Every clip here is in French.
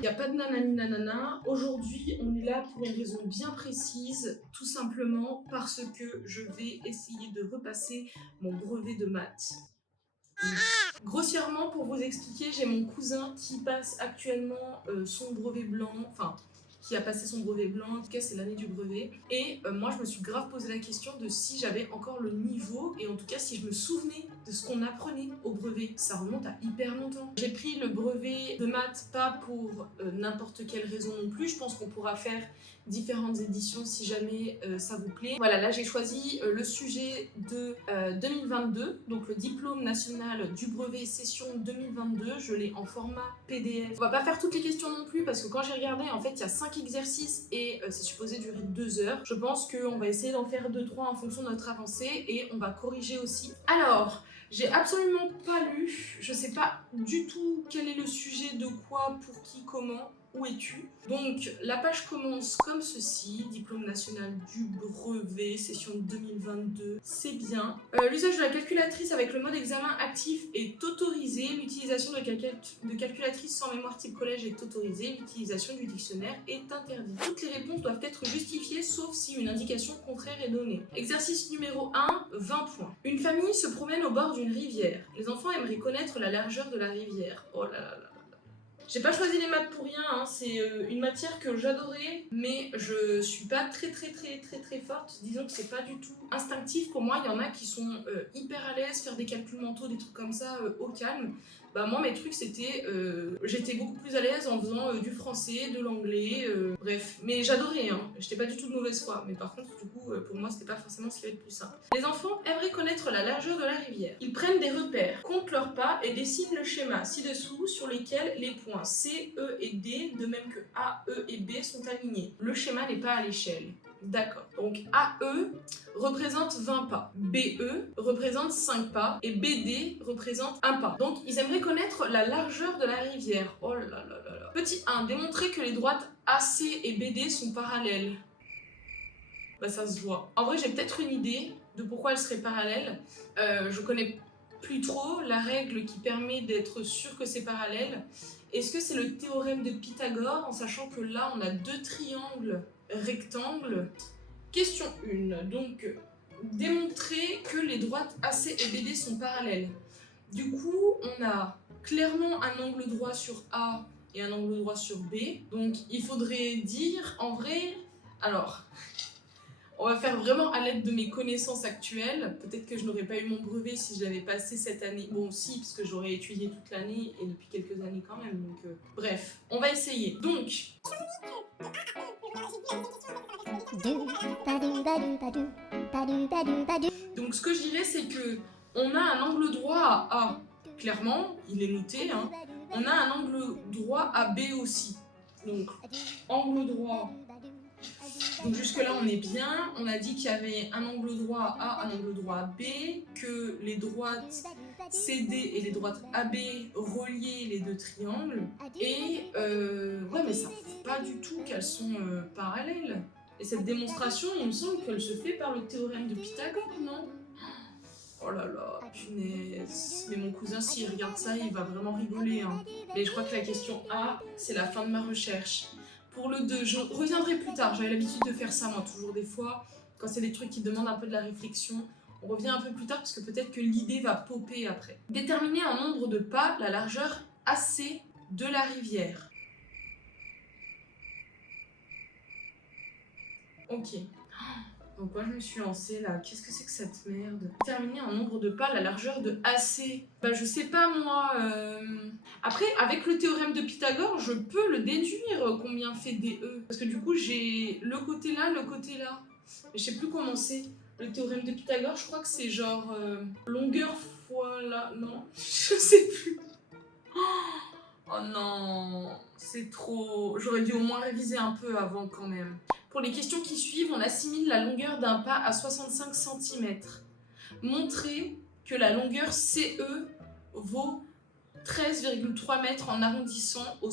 Il n'y a pas de nanani nanana. Aujourd'hui, on est là pour une raison bien précise, tout simplement parce que je vais essayer de repasser mon brevet de maths. Grossièrement, pour vous expliquer, j'ai mon cousin qui passe actuellement son brevet blanc, enfin, qui a passé son brevet blanc, en tout cas c'est l'année du brevet. Et moi je me suis grave posé la question de si j'avais encore le niveau, et en tout cas si je me souvenais de ce qu'on apprenait au brevet. Ça remonte à hyper longtemps. J'ai pris le brevet de maths pas pour n'importe quelle raison non plus, je pense qu'on pourra faire différentes éditions si jamais ça vous plaît. Voilà, là j'ai choisi le sujet de 2022, donc le diplôme national du brevet session 2022, je l'ai en format PDF. On va pas faire toutes les questions non plus parce que quand j'ai regardé, en fait il y a 5 exercices et c'est supposé durer 2 heures. Je pense qu'on va essayer d'en faire 2-3 en fonction de notre avancée et on va corriger aussi. Alors, j'ai absolument pas lu, je sais pas du tout quel est le sujet, de quoi, pour qui, comment. Où es-tu? Donc, la page commence comme ceci. Diplôme national du brevet, session 2022, c'est bien. L'usage de la calculatrice avec le mode examen actif est autorisé. L'utilisation de calculatrice sans mémoire type collège est autorisée. L'utilisation du dictionnaire est interdite. Toutes les réponses doivent être justifiées, sauf si une indication contraire est donnée. Exercice numéro 1, 20 points. Une famille se promène au bord d'une rivière. Les enfants aimeraient connaître la largeur de la rivière. Oh là là là. J'ai pas choisi les maths pour rien, hein. C'est une matière que j'adorais, mais je suis pas très forte. Disons que c'est pas du tout instinctif pour moi. Il y en a qui sont hyper à l'aise, faire des calculs mentaux, des trucs comme ça au calme. Bah moi mes trucs c'était, j'étais beaucoup plus à l'aise en faisant du français, de l'anglais, bref. Mais j'adorais, hein. J'étais pas du tout de mauvaise foi, mais par contre du coup pour moi c'était pas forcément ce qui va être plus simple. Les enfants aimeraient connaître la largeur de la rivière. Ils prennent des repères, comptent leurs pas et dessinent le schéma ci-dessous sur lesquels les points C, E et D, de même que A, E et B sont alignés. Le schéma n'est pas à l'échelle. D'accord. Donc AE représente 20 pas, BE représente 5 pas et BD représente 1 pas. Donc ils aimeraient connaître la largeur de la rivière. Oh là là là là. Petit 1, démontrer que les droites AC et BD sont parallèles. Bah ça se voit. En vrai j'ai peut-être une idée de pourquoi elles seraient parallèles. Je connais plus trop la règle qui permet d'être sûr que c'est parallèle. Est-ce que c'est le théorème de Pythagore, en sachant que là on a deux triangles rectangles? Question 1, donc démontrer que les droites AC et BD sont parallèles. Du coup, on a clairement un angle droit sur A et un angle droit sur B. Donc il faudrait dire, en vrai, alors, on va faire vraiment à l'aide de mes connaissances actuelles. Peut-être que je n'aurais pas eu mon brevet si je l'avais passé cette année. Bon, si, parce que j'aurais étudié toute l'année et depuis quelques années quand même. Donc, bref, on va essayer. Donc, ce que je dirais, c'est que on a un angle droit à A. Clairement, il est noté. Hein. On a un angle droit à B aussi. Donc, angle droit. Donc jusque-là, on est bien. On a dit qu'il y avait un angle droit à A, un angle droit à B, que les droites CD et les droites AB reliaient les deux triangles. Et ouais, mais ça ne prouve pas du tout qu'elles sont parallèles. Et cette démonstration, il me semble qu'elle se fait par le théorème de Pythagore, non? Oh là là, punaise. Mais mon cousin, s'il regarde ça, il va vraiment rigoler. Hein. Mais je crois que la question A, c'est la fin de ma recherche. Pour le 2, je reviendrai plus tard. J'avais l'habitude de faire ça, moi, toujours des fois. Quand c'est des trucs qui demandent un peu de la réflexion, on revient un peu plus tard parce que peut-être que l'idée va popper après. Déterminer en nombre de pas la largeur AC de la rivière. Ok. Donc moi je me suis lancée là, qu'est-ce que c'est que cette merde? Déterminer en nombre de pas la largeur de AC. Bah je sais pas moi. Après, avec le théorème de Pythagore, je peux le déduire combien fait DE. Parce que du coup j'ai le côté là, le côté là. Mais je sais plus comment c'est. Le théorème de Pythagore, je crois que c'est genre longueur fois là. Non, je sais plus. Oh non, c'est trop... J'aurais dû au moins réviser un peu avant quand même. Pour les questions qui suivent, on assimile la longueur d'un pas à 65 cm. Montrez que la longueur CE vaut 13,3 mètres en arrondissant au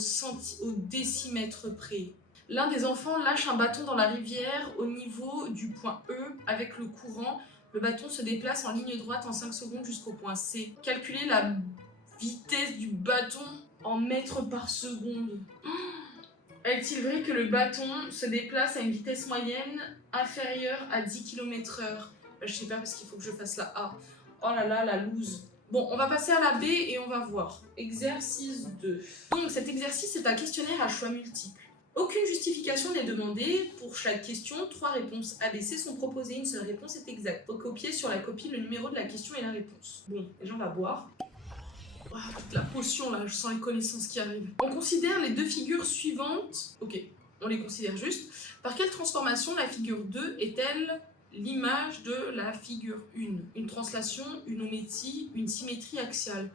décimètre près. L'un des enfants lâche un bâton dans la rivière au niveau du point E avec le courant. Le bâton se déplace en ligne droite en 5 secondes jusqu'au point C. Calculez la vitesse du bâton en mètres par seconde. Est-il vrai que le bâton se déplace à une vitesse moyenne inférieure à 10 km/h? Je sais pas parce qu'il faut que je fasse la A. Oh là là, la loose. Bon, on va passer à la B et on va voir. Exercice 2. Donc cet exercice est un questionnaire à choix multiples. Aucune justification n'est demandée. Pour chaque question, 3 réponses A, B, C sont proposées. Une seule réponse est exacte. Recopier sur la copie le numéro de la question et la réponse. Bon, déjà on va boire. Oh, toute la potion là, je sens les connaissances qui arrivent. On considère les deux figures suivantes. Ok, on les considère juste. Par quelle transformation la figure 2 est-elle l'image de la figure 1? Une translation, une hométie, une symétrie axiale.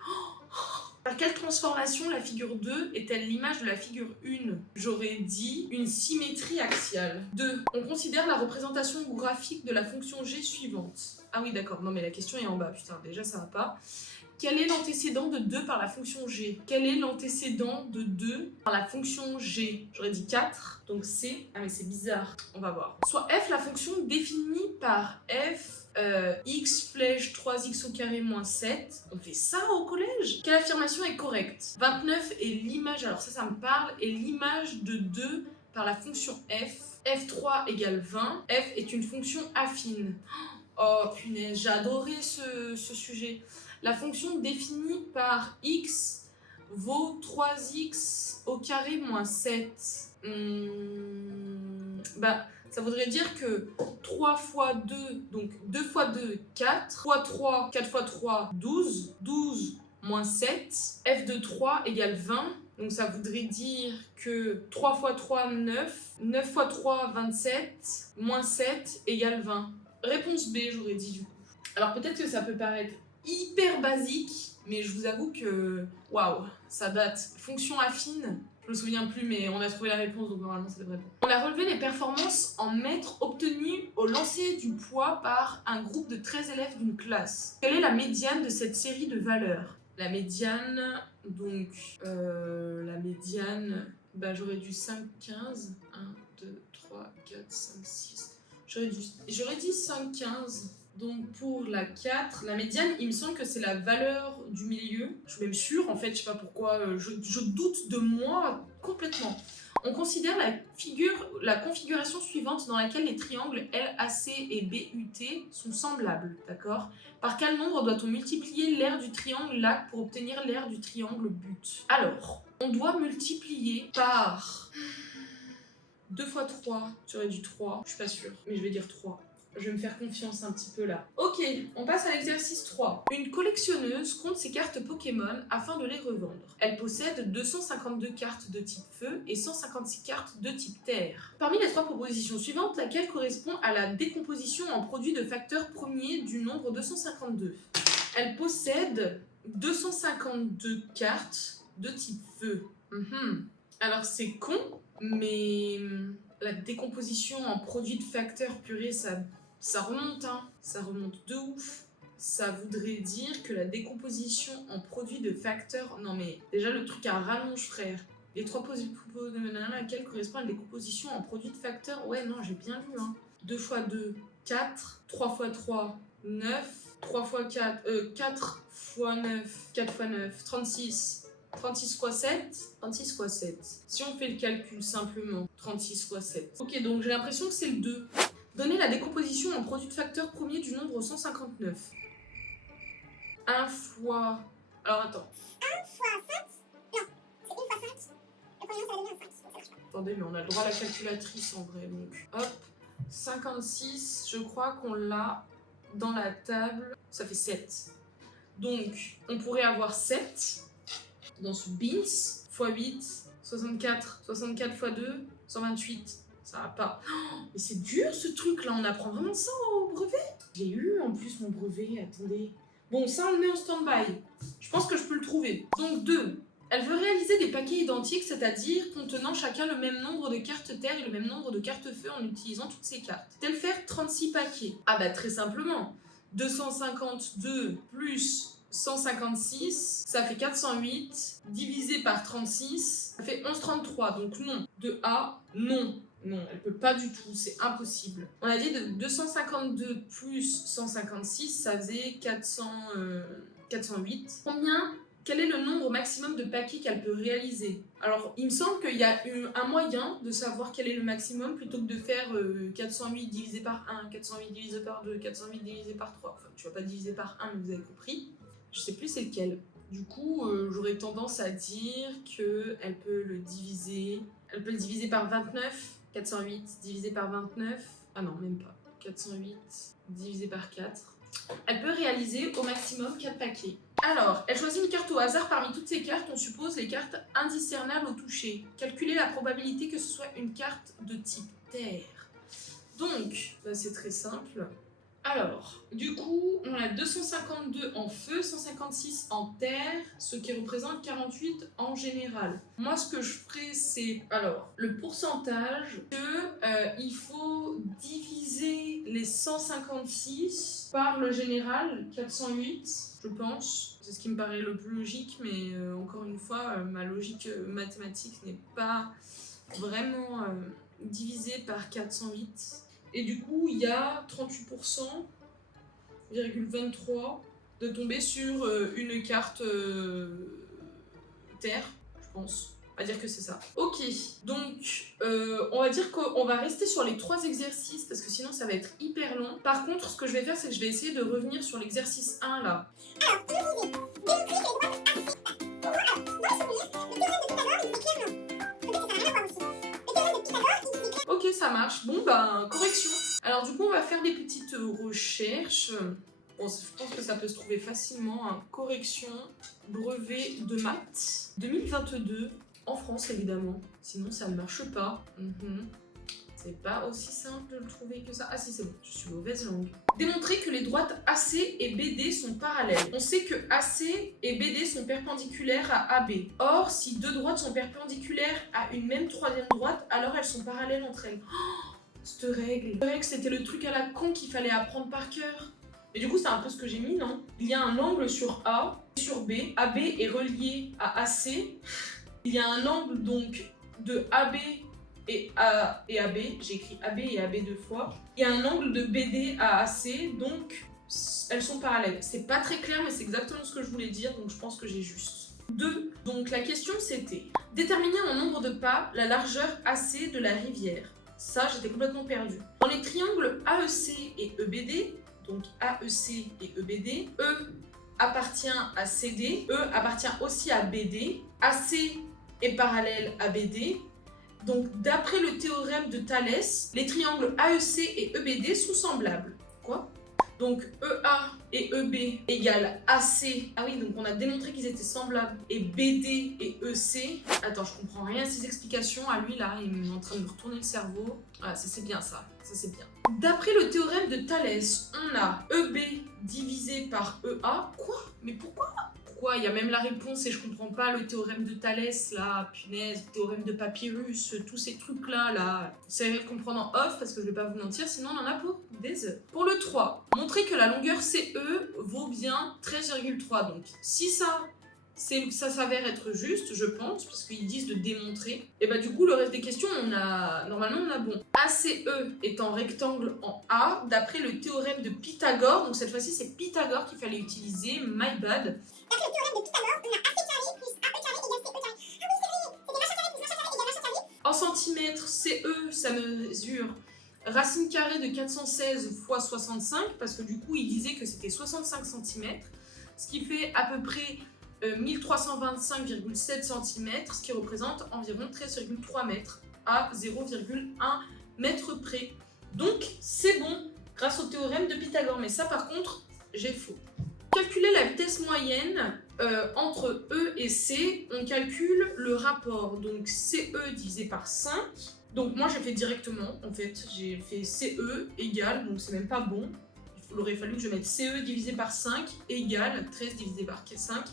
Par quelle transformation la figure 2 est-elle l'image de la figure 1? J'aurais dit une symétrie axiale. 2. On considère la représentation graphique de la fonction g suivante. Ah oui, d'accord, non mais la question est en bas, putain, déjà ça va pas. Quel est l'antécédent de 2 par la fonction g? Quel est l'antécédent de 2 par la fonction g? J'aurais dit 4, donc C. Ah mais c'est bizarre, on va voir. Soit f, la fonction définie par f x flèche 3x au carré moins 7. On fait ça au collège? Quelle affirmation est correcte? 29 est l'image, alors ça me parle, est l'image de 2 par la fonction f. f3 égale 20. F est une fonction affine. Oh punaise, j'ai adoré ce sujet. La fonction définie par x vaut 3x au carré moins 7. Bah, ça voudrait dire que 3 fois 2, donc 2 fois 2, 4, fois 3, 4 fois 3, 12, 12 moins 7, f de 3 égale 20. Donc ça voudrait dire que 3 fois 3, 9, 9 fois 3, 27, moins 7 égale 20. Réponse B, j'aurais dit du coup. Alors peut-être que ça peut paraître hyper basique, mais je vous avoue que waouh, ça date. Fonction affine, je me souviens plus, mais on a trouvé la réponse, donc normalement ça devrait être bon. On a relevé les performances en mètres obtenues au lancer du poids par un groupe de 13 élèves d'une classe. Quelle est la médiane de cette série de valeurs? La médiane, donc la médiane, bah j'aurais dû 5, 15, 1, 2, 3, 4, 5, 6. J'aurais dit 5, 15. Donc pour la 4, la médiane, il me semble que c'est la valeur du milieu. Je suis même sûre, en fait, je sais pas pourquoi, je doute de moi complètement. On considère la configuration suivante dans laquelle les triangles LAC et BUT sont semblables, d'accord? Par quel nombre doit-on multiplier l'aire du triangle LAC pour obtenir l'aire du triangle BUT? Alors, on doit multiplier par 2 fois 3, j'aurais du 3, je suis pas sûre, mais je vais dire 3. Je vais me faire confiance un petit peu là. Ok, on passe à l'exercice 3. Une collectionneuse compte ses cartes Pokémon afin de les revendre. Elle possède 252 cartes de type feu et 156 cartes de type terre. Parmi les 3 propositions suivantes, laquelle correspond à la décomposition en produit de facteurs premiers du nombre 252? Elle possède 252 cartes de type feu. Alors c'est con, mais la décomposition en produit de facteurs, purée, ça remonte, hein. Ça remonte de ouf. Ça voudrait dire que la décomposition en produit de facteurs... Non mais, déjà le truc à rallonge, frère. Les 3 positions à laquelle correspond la décomposition en produit de facteurs... Ouais, non, j'ai bien vu, hein. 2 fois 2, 4. 3 fois 3, 9. 3 fois 4... 4 fois 9. 4 fois 9, 36. 36 fois 7, 36 fois 7. Si on fait le calcul simplement, 36 fois 7. Ok, donc j'ai l'impression que c'est le 2. Donner la décomposition en produit de facteurs premier du nombre 159. 1 fois... Alors attends. 1 fois 5? Non, c'est 1 fois 5. Le premier, ça va donner un 5. Attendez, mais on a le droit à la calculatrice en vrai, donc... Hop, 56, je crois qu'on l'a dans la table. Ça fait 7. Donc, on pourrait avoir 7... dans ce bins, x 8, 64, 64 x 2, 128. Ça va pas. Oh, mais c'est dur ce truc là, on apprend vraiment ça au brevet? J'ai eu en plus mon brevet, attendez. Bon, ça on le met en stand-by. Je pense que je peux le trouver. Donc 2. Elle veut réaliser des paquets identiques, c'est-à-dire contenant chacun le même nombre de cartes terre et le même nombre de cartes feu en utilisant toutes ces cartes. Peut-elle faire 36 paquets? Ah bah très simplement. 252 plus 156, ça fait 408, divisé par 36, ça fait 1133, donc non. De A, non. Non, elle peut pas du tout, c'est impossible. On a dit de 252 plus 156, ça faisait 408. Combien Quel est le nombre maximum de paquets qu'elle peut réaliser? Alors, il me semble qu'il y a un moyen de savoir quel est le maximum plutôt que de faire 408 divisé par 1, 408 divisé par 2, 408 divisé par 3. Enfin, tu vas pas diviser par 1, mais vous avez compris. Je sais plus c'est lequel. Du coup, j'aurais tendance à dire qu'elle peut le diviser. Elle peut le diviser par 29. 408 divisé par 29. Ah non, même pas. 408 divisé par 4. Elle peut réaliser au maximum 4 paquets. Alors, elle choisit une carte au hasard parmi toutes ces cartes. On suppose les cartes indiscernables au toucher. Calculez la probabilité que ce soit une carte de type terre. Donc, c'est très simple. Alors, du coup, on a 252 en feu, 156 en terre, ce qui représente 48 en général. Moi, ce que je ferais, c'est, alors, le pourcentage que il faut diviser les 156 par le général, 408, je pense. C'est ce qui me paraît le plus logique, mais encore une fois, ma logique mathématique n'est pas vraiment divisée par 408. Et du coup, il y a 38,23% de tomber sur une carte terre, je pense. On va dire que c'est ça. Ok, donc on va dire qu'on va rester sur les 3 exercices parce que sinon ça va être hyper long. Par contre, ce que je vais faire, c'est que je vais essayer de revenir sur l'exercice 1 là. Alors, démontrer que les droites AC. Pour moi, alors, dans les souvenirs, le théorème de Pythagore, il dit clairement. Peut-être que ça n'a rien à voir aussi. Le théorème de Pythagore, il dit clairement. Ok, ça marche. Bon, ben, correction. Alors du coup, on va faire des petites recherches. Bon, je pense que ça peut se trouver facilement. Hein. Correction, brevet de maths. 2022, en France évidemment. Sinon, ça ne marche pas. C'est pas aussi simple de le trouver que ça. Ah si, c'est bon, je suis mauvaise langue. Démontrer que les droites AC et BD sont parallèles. On sait que AC et BD sont perpendiculaires à AB. Or, si 2 droites sont perpendiculaires à une même troisième droite, alors elles sont parallèles entre elles. Oh, cette règle, c'était le truc à la con qu'il fallait apprendre par cœur. Et du coup, c'est un peu ce que j'ai mis, non? Il y a un angle sur A et sur B. AB est relié à AC. Il y a un angle donc de AB et AB. J'ai écrit AB et AB 2 fois. Il y a un angle de BD à AC, donc elles sont parallèles. C'est pas très clair, mais c'est exactement ce que je voulais dire, donc je pense que j'ai juste. 2. Donc la question c'était déterminer en nombre de pas la largeur AC de la rivière. Ça, j'étais complètement perdue. Dans les triangles AEC et EBD, donc AEC et EBD, E appartient à CD, E appartient aussi à BD, AC est parallèle à BD. Donc, d'après le théorème de Thalès, les triangles AEC et EBD sont semblables. Quoi? Donc, EA et EB égale AC. Ah oui, donc on a démontré qu'ils étaient semblables. Et BD et EC. Attends, je comprends rien à ces explications. À lui, là, il est en train de me retourner le cerveau. Ah, ça c'est bien ça. Ça c'est bien. D'après le théorème de Thalès, on a EB divisé par EA. Quoi? Mais pourquoi? Il y a même la réponse et je comprends pas le théorème de Thalès là, punaise, le théorème de Papyrus, tous ces trucs là. Essayez de comprendre en off parce que je vais pas vous mentir, sinon on en a pour des heures. Pour le 3, montrer que la longueur CE vaut bien 13,3. Donc si ça s'avère être juste, je pense, parce qu'ils disent de démontrer. Et bah du coup, le reste des questions, normalement on a bon. ACE est en rectangle en A, d'après le théorème de Pythagore. Donc cette fois-ci, c'est Pythagore qu'il fallait utiliser, my bad. D'après le théorème de Pythagore, on a AC carré plus AE carré égale CE carré. Ah oui, c'est vrai, c'était machin carré plus machin carré égale machin carré. En centimètres, CE, ça mesure racine carrée de 416 fois 65, parce que du coup, il disait que c'était 65 cm, ce qui fait à peu près 1325,7 cm, ce qui représente environ 13,3 mètres à 0,1 mètre près. Donc, c'est bon, grâce au théorème de Pythagore. Mais ça, par contre, j'ai faux. Calculer la vitesse moyenne entre E et C, on calcule le rapport. Donc, CE divisé par 5. Donc, moi, j'ai fait directement, en fait. J'ai fait CE égale, donc c'est même pas bon. Il aurait fallu que je mette CE divisé par 5 égale 13 divisé par 5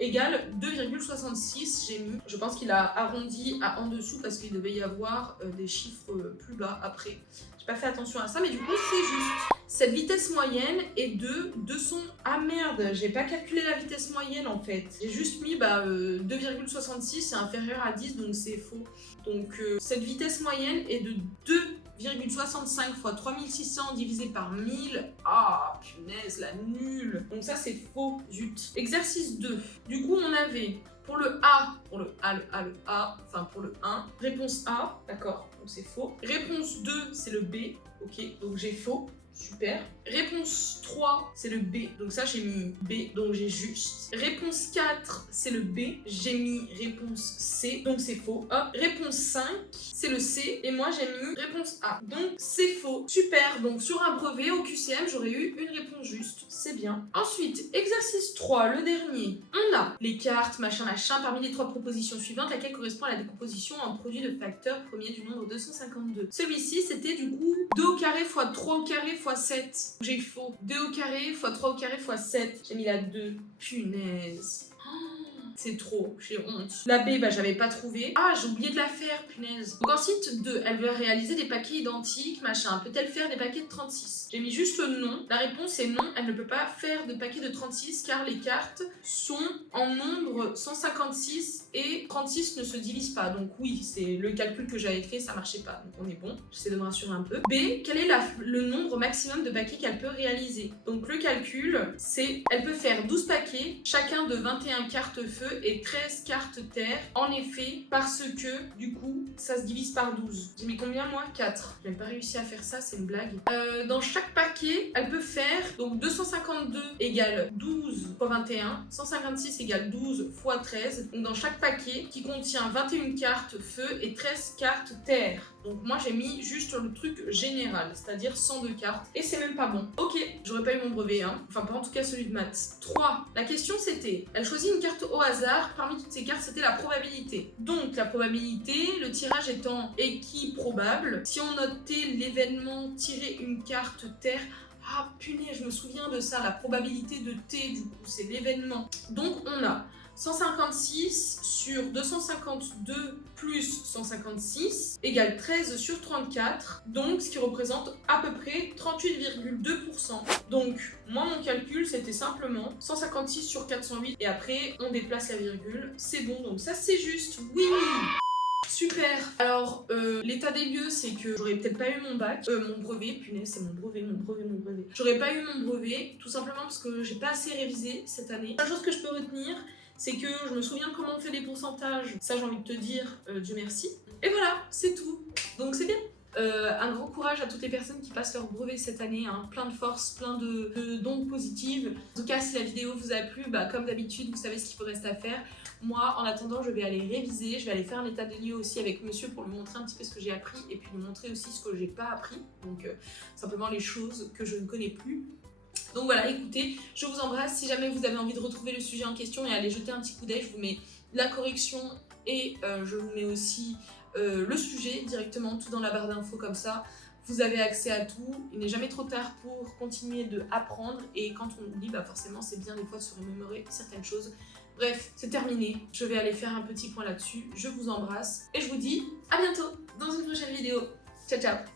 égale 2,66. J'ai mis. Je pense qu'il a arrondi à en dessous parce qu'il devait y avoir des chiffres plus bas après. J'ai pas fait attention à ça, mais du coup, c'est juste. Cette vitesse moyenne est de 200... Ah merde, j'ai pas calculé la vitesse moyenne en fait. J'ai juste mis 2,66, c'est inférieur à 10, donc c'est faux. Donc cette vitesse moyenne est de 9,65 fois 3600 divisé par 1000. Ah, punaise, la nulle. Donc ça, c'est faux, zut. Exercice 2. Du coup, on avait pour le A, pour le A, enfin pour le 1, réponse A, d'accord, donc c'est faux. Réponse 2, c'est le B, ok, donc j'ai faux. Super. Réponse 3, c'est le B. Donc ça, j'ai mis B, donc j'ai juste. Réponse 4, c'est le B. J'ai mis réponse C, donc c'est faux. Hop. Réponse 5, c'est le C. Et moi, j'ai mis réponse A. Donc c'est faux. Super. Donc sur un brevet au QCM, j'aurais eu une réponse juste. C'est bien. Ensuite, exercice 3, le dernier. On a les cartes, machin. Parmi les 3 propositions suivantes, laquelle correspond à la décomposition en produit de facteurs premier du nombre 252. Celui-ci, c'était du coup 2 au carré fois 3 au carré fois 7. J'ai faux. 2 au carré fois 3 au carré fois 7. J'ai mis la 2. Punaise. C'est trop, j'ai honte. La B, bah j'avais pas trouvé. Ah, j'ai oublié de la faire, punaise. Donc ensuite, 2, elle veut réaliser des paquets identiques, machin. Peut-elle faire des paquets de 36? J'ai mis juste non. La réponse est non, elle ne peut pas faire de paquets de 36 car les cartes sont en nombre 156 et 36 ne se divisent pas. Donc oui, c'est le calcul que j'avais fait, ça marchait pas. Donc on est bon, j'essaie de me rassurer un peu. B, quel est le nombre maximum de paquets qu'elle peut réaliser? Donc le calcul, c'est, elle peut faire 12 paquets, chacun de 21 cartes feu et 13 cartes terre. En effet, parce que du coup, ça se divise par 12. J'ai mis combien moi? 4. J'ai même pas réussi à faire ça, c'est une blague. Dans chaque paquet, elle peut faire donc 252 égale 12 fois 21, 156 égale 12 fois 13. Donc dans chaque paquet qui contient 21 cartes feu et 13 cartes terre. Donc moi j'ai mis juste le truc général, c'est-à-dire 102 cartes. Et c'est même pas bon. Ok, j'aurais pas eu mon brevet, hein. Enfin pas en tout cas celui de maths. 3. La question c'était, elle choisit une carte au hasard. Parmi toutes ces cartes, c'était la probabilité. Donc la probabilité, le tirage étant équiprobable, si on notait l'événement tirer une carte terre, ah punaise, je me souviens de ça, la probabilité de T du coup, c'est l'événement. Donc on a 156 sur 252 plus 156 égale 13 sur 34, donc ce qui représente à peu près 38,2%. Donc moi mon calcul c'était simplement 156 sur 408 et après on déplace la virgule, c'est bon, donc ça c'est juste, oui. Super. Alors, l'état des lieux, c'est que j'aurais peut-être pas eu mon bac, mon brevet, punaise, c'est mon brevet. J'aurais pas eu mon brevet, tout simplement parce que j'ai pas assez révisé cette année. La chose que je peux retenir, c'est que je me souviens comment on fait les pourcentages. Ça, j'ai envie de te dire, Dieu merci. Et voilà, c'est tout. Donc c'est bien. Un grand courage à toutes les personnes qui passent leur brevet cette année, hein. Plein de force, plein de dons positives. En tout cas, si la vidéo vous a plu, bah, comme d'habitude, vous savez ce qu'il vous reste à faire. Moi, en attendant, je vais aller réviser, je vais aller faire un état des lieux aussi avec monsieur pour lui montrer un petit peu ce que j'ai appris et puis lui montrer aussi ce que j'ai pas appris. Donc, simplement les choses que je ne connais plus. Donc voilà, écoutez, je vous embrasse. Si jamais vous avez envie de retrouver le sujet en question et aller jeter un petit coup d'œil, je vous mets la correction et je vous mets aussi le sujet directement, tout dans la barre d'infos comme ça. Vous avez accès à tout, il n'est jamais trop tard pour continuer d'apprendre et quand on oublie, bah forcément c'est bien des fois de se remémorer certaines choses. Bref, c'est terminé, je vais aller faire un petit point là-dessus, je vous embrasse et je vous dis à bientôt dans une prochaine vidéo. Ciao ciao.